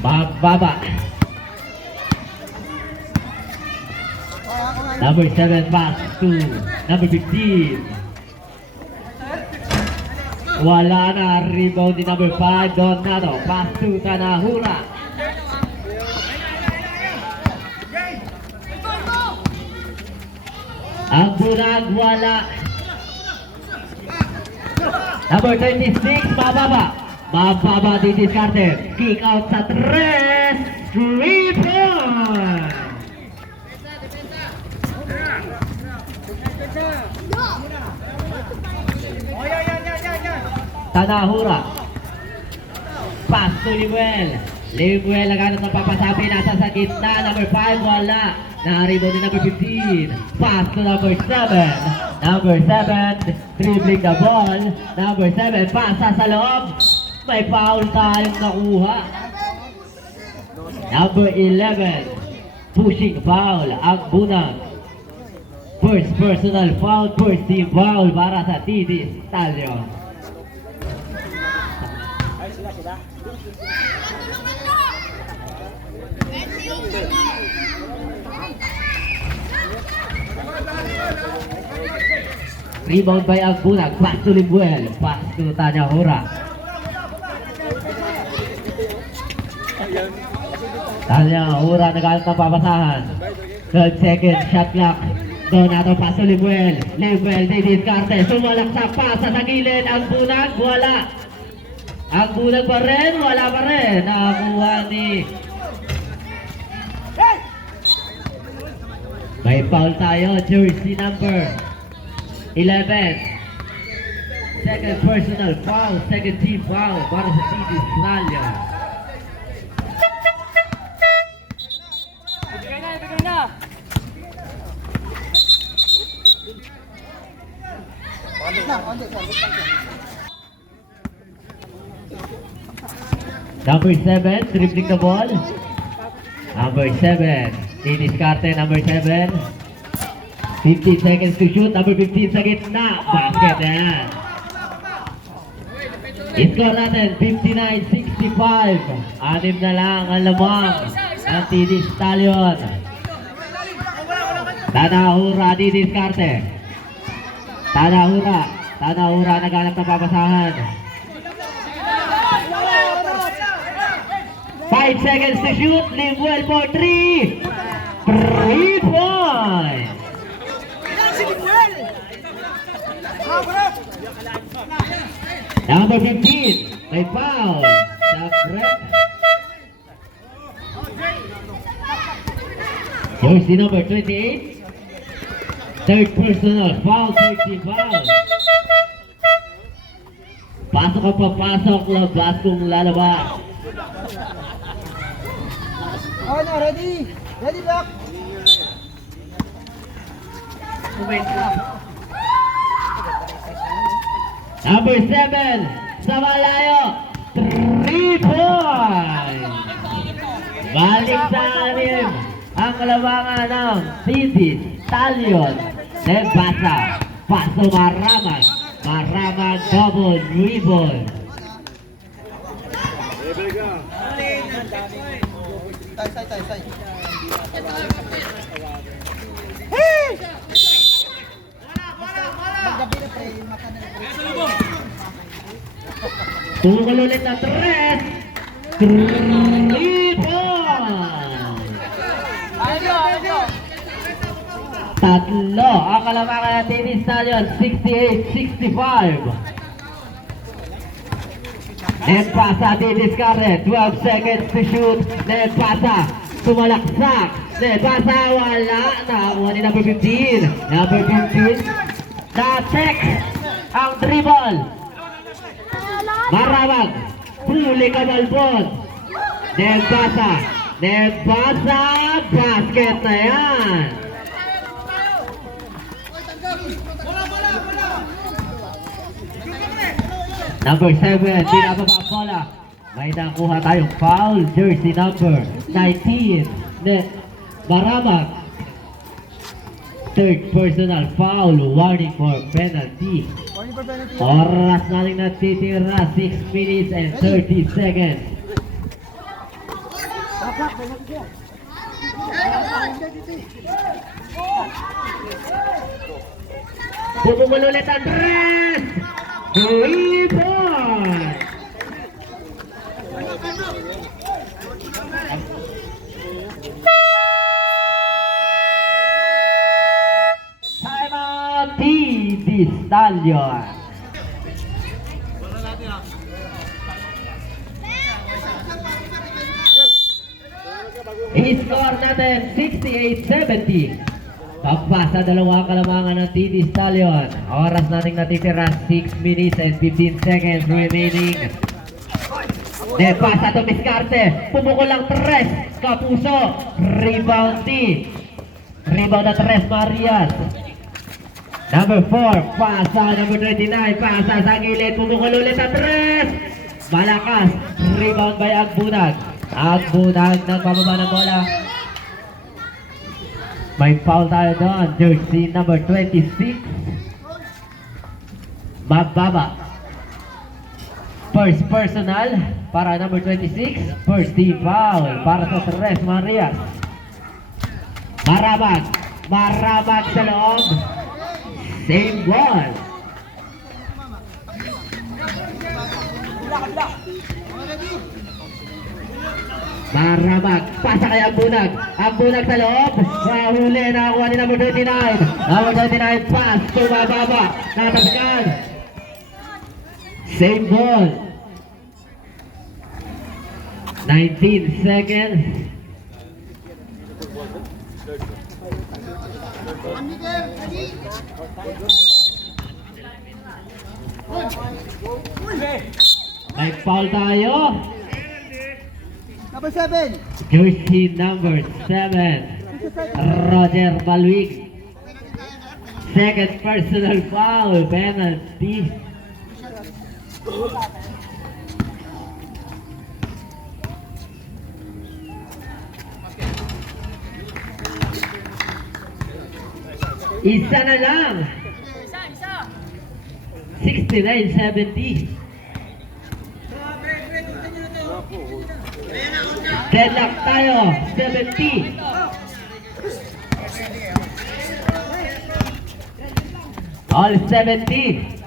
Mababa. Number 7 pass to number 15. Wala na, rebound ni number 5, Donato. Pass to Tanahura. Ang bunag, wala. Number 26, mababa. Mababa din discarded. Kick out sa 3. 3 points. Tanahura. Pass to Limuel. Limuel agad ang papasabi. Nasa sa gitna. Number 5, wala. Narito din number 15. Pass to number 7. Number 7, dribbling the ball. Number 7, pasa sa loob. May foul tayong nakuha. Number 11, pushing foul. Ang bunang. First personal foul, first team foul para sa TD Stallion. Rebound by Agbunag, pass to Libuel, pass to Tanahura. Tanahura nagalit ng papasahan. 12 seconds, shot clock. Donato, pass to Libuel. Libuel, didiscarte, sumalaksak, pasa sa gilid. Agbunag, wala. Agbunag pa rin, wala pa rin. Nakakuha ni... May foul tayo, jersey number 11. Second personal foul, second team foul para sa TD Stallion. Ibigay na. Number 7, dribbling the ball. Number 7, didiscarte number 7. 15 seconds to shoot. Number 15 sa gitna. Basket na yan. Score natin 59-65. Anim na lang ang lamang ng TD Stallion. Tanahura didiscarte. Tanahura naghanap ng papasahan. 5 seconds to shoot. Limuel for 3. 3 points. Number 15, may foul sa Brett. Jersey number 28. Third personal foul, 30 foul. Pasok ang papasok, labas kung lalabas. Oh, no, ready. Ready, block. Number 7, sa malayo, 3 points. Balik sa anim ang kalabangan ng TD Stallion. Nebasa, paso Maraman. Maraman double dribble. Tay. Tukol ulit na 3. 3 points. Tatlo ang kalamangan ng TD Stallion, 68-65. Nebasa didiscarte, 12 seconds to shoot. Nebasa sumalaksak. Nebasa wala. Nakakuha ni number 15. Number 15 na-check ang dribble. Maramag, huli ka balbon. Nebasa, basket na yan. Number 7, di na bola. May nakuha tayong foul, jersey number 19. Maramag. Third personal foul, warning for penalty. Oras natin natitira, 6 minutes and 30 seconds. Bumukol ulit Andres! 3 points! Timeout TD Stallion. I-score natin 68-70. Pagpasa dalawang kalamangan ng TD Stallion. Oras nating natitira 6 minutes and 15 seconds remaining. Pasa to Miscarte. Pumukol lang Tres. Kapuso. Rebound T. Rebound na Tres Marias. Number 4. Pasa. Number 29. Pasa sa gilid. Pumukol ulit ang Tres. Malakas. Rebound by Agbunag. Agbunag nagpababa ng bola. May foul tayo doon. Jersey number 26. Mababa. First personal para number 26. First team foul para sa Tres Marias. Marabag. Marabag sa loob. Same ball. Marabag. Pasa kay Agbunag. Agbunag sa loob. Mahuli. Nakakuha ni number 29. Number 29 pass. Tumababa. Natapikan. Same ball. 19 seconds. May foul tayo. Number 7. Jersey number 7. Roger Balwig. Second personal foul. Penalty. Isa na lang. 69-70. Deadlock tayo. 70. All 70.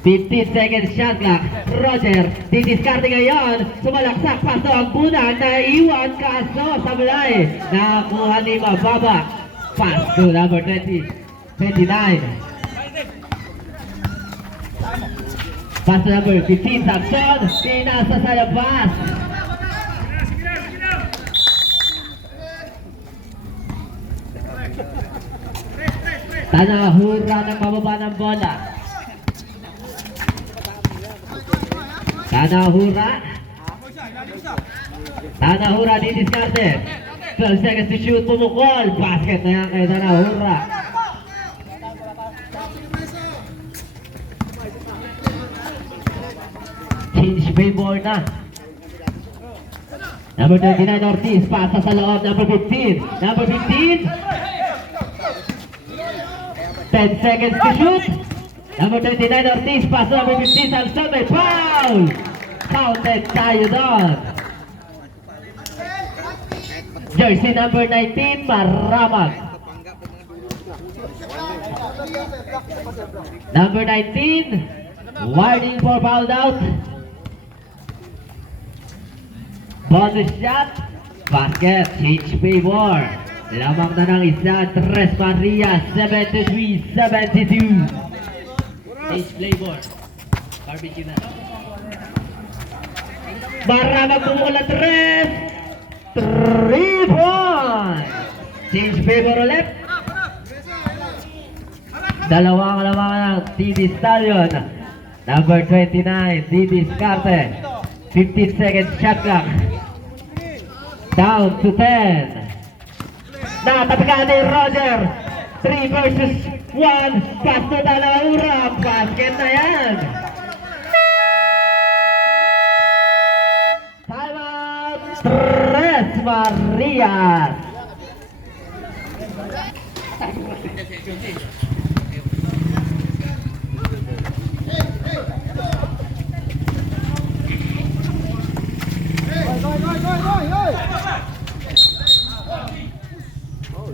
15 seconds shot clock. Roger, didiskarte ngayon. Sumalaksak paso ang Bunag. Naiwan kaso sa bulay. Nakakuha ni Mababa. Pass to number 20. 29. Pass to number 15. Samson. Pinasa sa labas. Tanahura ng mababa ng bola. Tanahura. Tanahura didiskarte. 12 seconds to shoot. Pumukol. Basket na yan kay Tanahura. Change favor na. Number 29 Ortiz. Pasa sa loob. Number 15. Number 15. 10 seconds to shoot. Number 29 Ortiz. Pasa number 15. Samson. May foul. Counted tayo doon. Jersey number 19, Maramag. Number 19, warning for fouled out. Bonus shot, basket, change favor. Lamang na ng isa, Tres Marias, 73-72. Change flavor. Barbecue na. Maramag pumukul ang Tres. 3 points! Change favor ulit. Dalawang kalamangan ng TD Stallion. Number 29, TD Scarte. 15 seconds shot clock. Down to 10. Natapikan ni Roger. 3 versus 1. Pass to Tanahura. Basket na yan. Tres Marias. Go.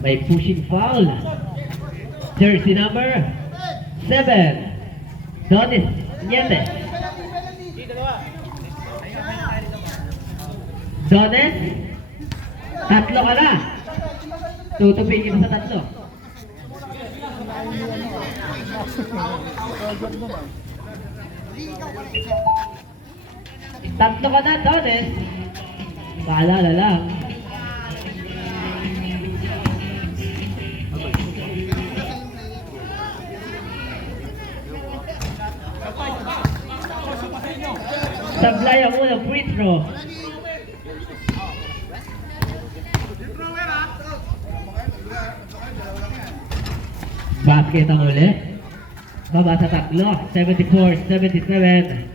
May pushing foul. Jersey number 7. Donis Niete. Donis, tatlo ka na. Tutupigin mo sa tatlo. Tatlo ka na, Donis. Paalala lang. Sablay ang unang free throw. Basket ang uli. Baba sa tatlo. 74-77.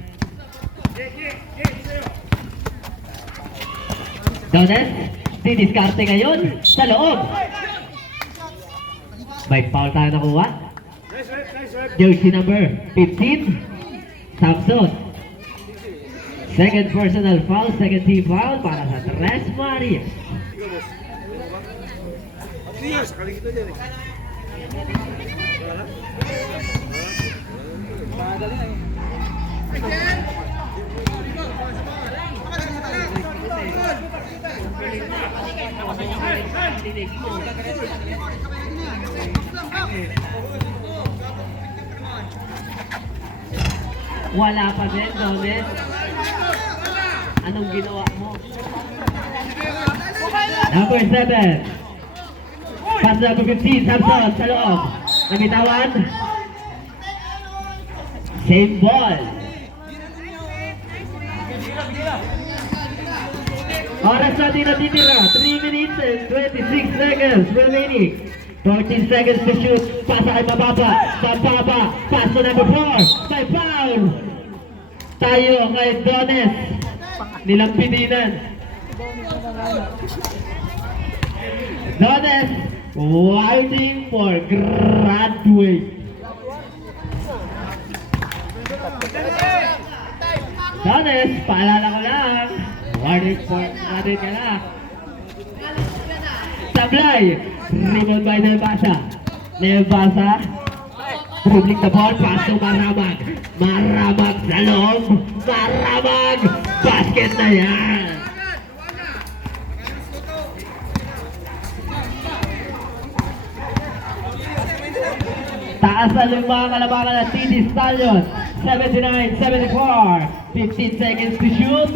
Dones, didiskarte ngayon sa loob. May foul tayo nakuha. Jersey number 15, Samson. Second personal foul, second team foul para sa Tres Marias. Wala pa din, Dones. Anong ginawa mo? Number 7. Pass number 15, Samson sa loob. Nabitawan. Same ball. Oras natin natitira. 3 minutes and 26 seconds remaining. 14 seconds to shoot. Pasa kay Mababa. Mababa. Pass to number 4. May foul. Tayo kay Dones. Nilampidinan. Dones waiting for graduate. Dones, paalala ko lang. Warning for graduate ka na. Sablay. Rebound by Nebasa. Nebasa. Dribbling the ball. Pass to Maramag. Maramag sa loob. Maramag. Basket na yan. Taas na yung mga kalabangan ng TD Stallion. 79-74. 15 seconds to shoot.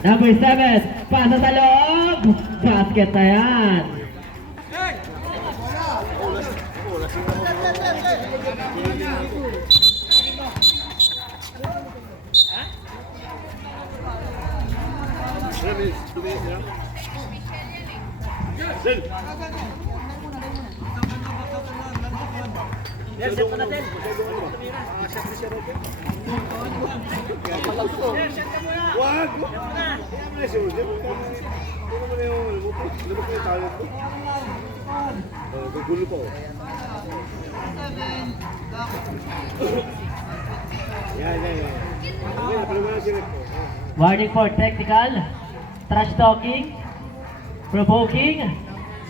Number 7. Pasa sa loob. Basket na yan. Wag! Gugulo ko. Warning for technical, trash talking, provoking.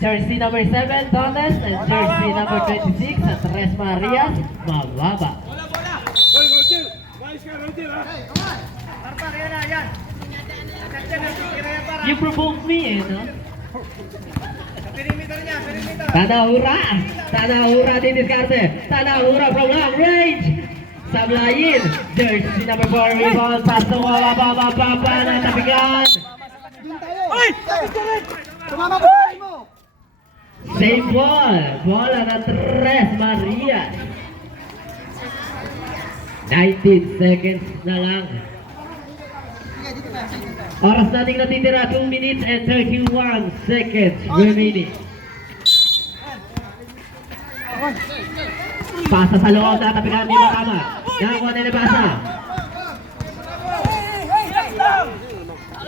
Jersey number 7, Dones, and jersey number 26, Tres Marias, mababa. Hoy, Roger! Maayos ka, Roger, ha? You provoked me, eh, no? Tanahura! Tanahura din diskarte! Tanahura from long range! Sablayin! Jersey number 4, rebound, pass to mababa, natabigan! Hoy! Tumama po sa mo! Same ball! Bola ng Tres Marias! 19 seconds na lang. Oras nating natitira, 2 minutes and 31 seconds remaining. Pasa sa loob, natapikan ni Makama. Nakakuha ni Nebasa.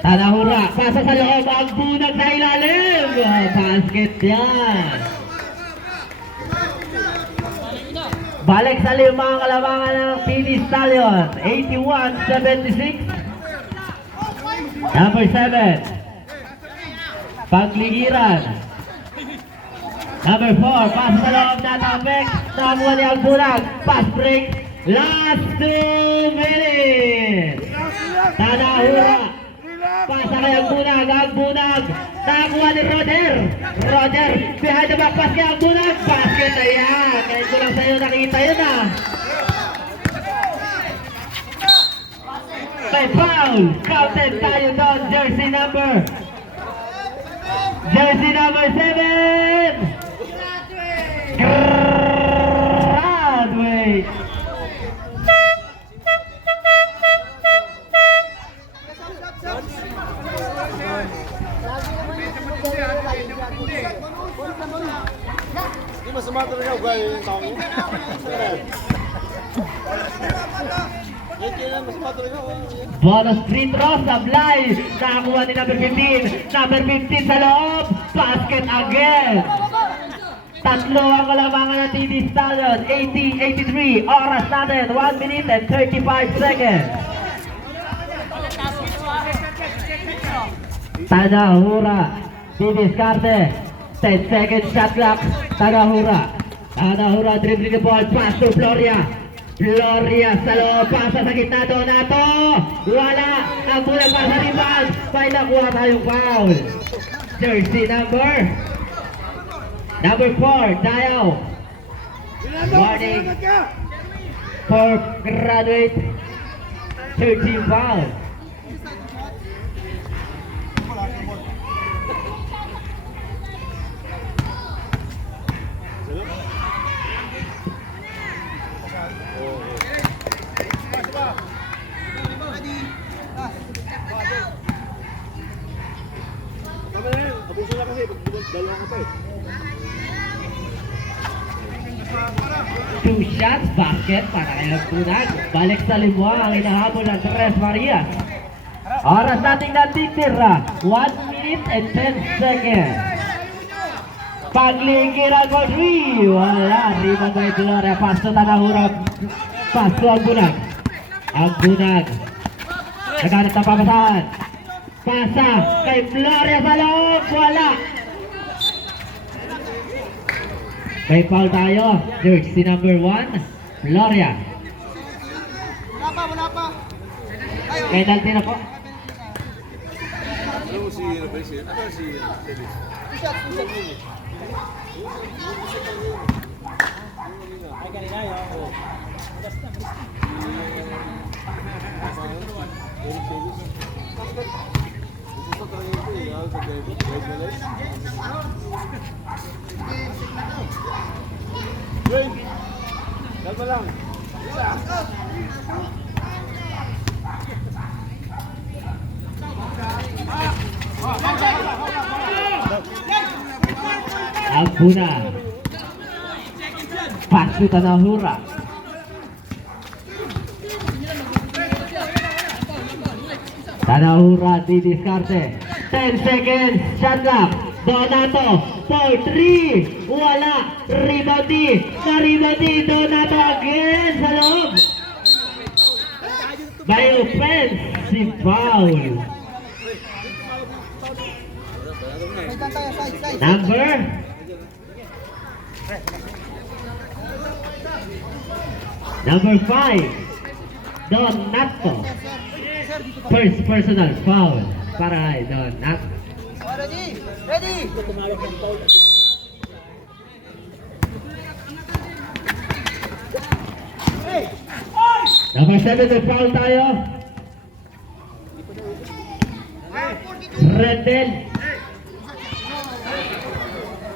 Tanahura, pasa sa loob, ang bunag sa ilalim. Basket yan. Balik sa limang kalabangan ng TD Stallion. 81-76. Number 7. Pagligiran. Number 4, pass sa loob na Tapek. Nakakuha ni Agbunag. Pass break. Last 2 minutes. Tanahura. Pasa kay Agbunag. Agbunag. Nakakuha ni Roger. Roger. Behind the back pass kay Agbunag. Basket. Ayan. Kahit ko lang sa'yo nakita yun ah. May foul. Counted tayo doon. Jersey number 7. Graduate. Hindi masama talaga ugali yung tao mo. Masama talaga. Bonus free throw, sablay. Nakakuha ni number 15. Number 15 sa loob. Basket again. Tatlo ang kalamangan ng TD Stallion. 80-83. Oras natin. 1 minute and 35 seconds. Tanahura. Didiskarte. 10 seconds shot clock. Tanahura. Tanahura dribbling the ball. Pass to Floria. Floria sa loob. Pasa sa gitna. Donato. Wala. Ang bulang pasa rebound. May nakuha tayong foul. Jersey number 4. Dayaw. Warning for graduate. 13 foul. Tama na yun. Abuso na kasi. Dalawa ka pa eh. 2 shots, basket para kay Agbunag. Balik sa limwa ang inahabol ng Tres Marias. Oras nating natitira, 1 minute and 10 seconds. Paglikiran for 3. Wala, rebound by Gloria. Pass to Tanahura. Pass to Agbunag. Agbunag. Naghanap ng papasahan. Pasa kay Gloria sa loob. Wala. May foul tayo. Jersey number 1. Gloria. Wala pa. Penalty na po. Ano si Davis? Two shots. Wait! Kalma lang. Agbunag. Pass to Tanahura. Tanahura didiskarte. 10 seconds. Shot clock. Donato for 3. Wala. Reboundy. Na-reboundy. Donato again sa loob. By offensive foul. Side tayo, side. Number Number 5, Donato. First personal foul para kay Donato. Ready? Number 7, may foul tayo. Rendel.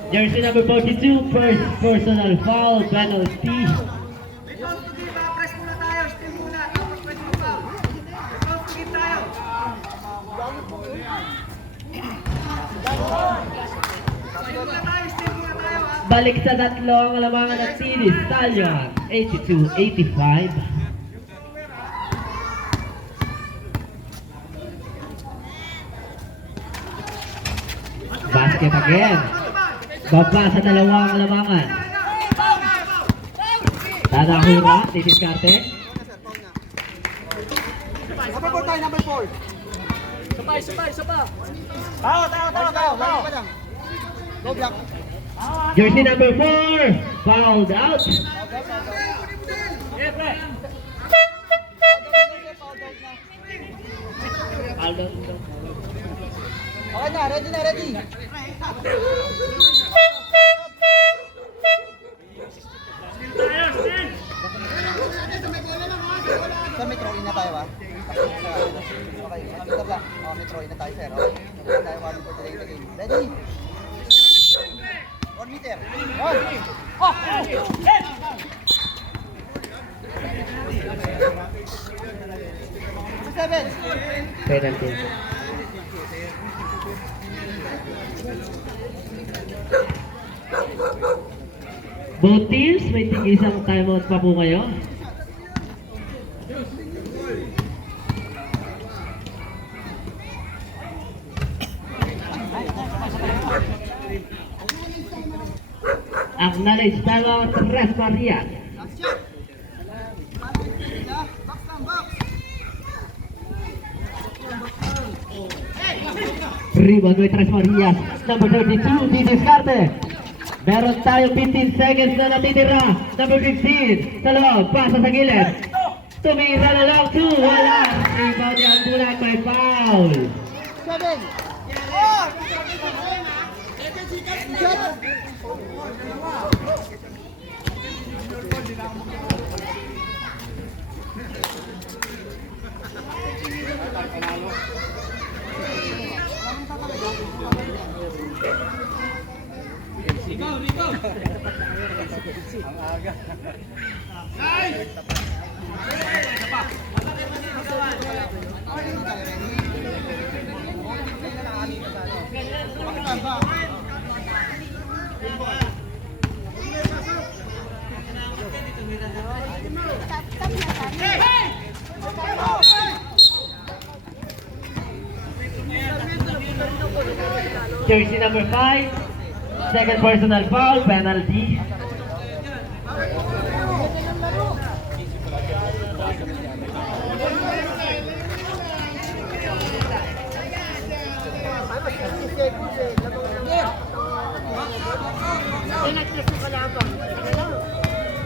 Jersey number 42, first personal foul, penalty. Press muna tayo, steal muna. Press muna. Sige tayo. Balik sa tatlo ang lamangan ng TD Stallion, 82-85. Basket again. Baba sa dalawang lamangan. Tanahura, titiskarte. Number 4 tayo, number 4. Sabay. Tayo. Go block. Jersey number 4, fouled out. Okay na, ready na, ready. Sir, may throw-in na tayo, Okay, enter lang. May throw-in na tayo, sir. Okay, enter tayo, 1 for delay the game. Ready? 1 meter. 7. Penalty. Both teams, may tig-isang timeout pa po kayo. Acknowledge timeout, Res Marias. Rebound with Tres Marias. Number 32, di diskarte. Meron tayong 15 seconds na natitira. Number 15, sa loob, pasa sa gilid. Tumira na lang, 2, wala. Rebound yan, Bulag, may foul. 7. Jersey number 5, second personal foul, penalty.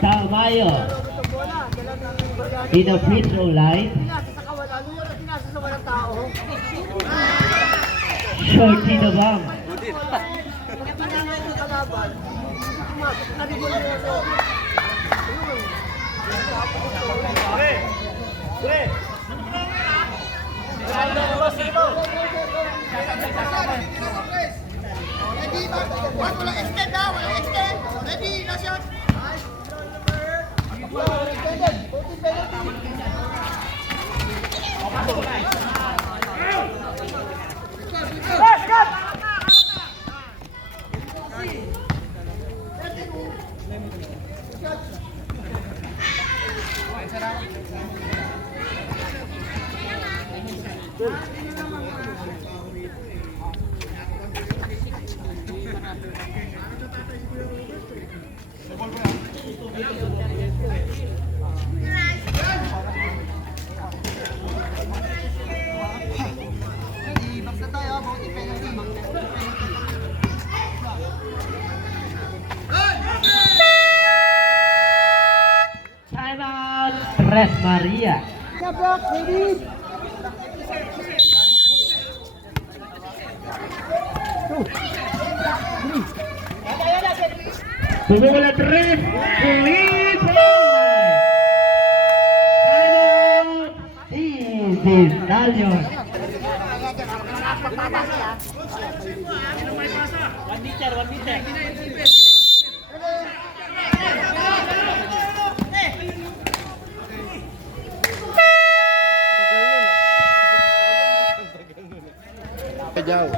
Tamayo. In the free throw line. Shorty na bang? Wala extend daw, wala extend. Ready, last shot. Timeout, Tres Maria. Pumula Tres, please. Timeout, easy stallion. Kajal.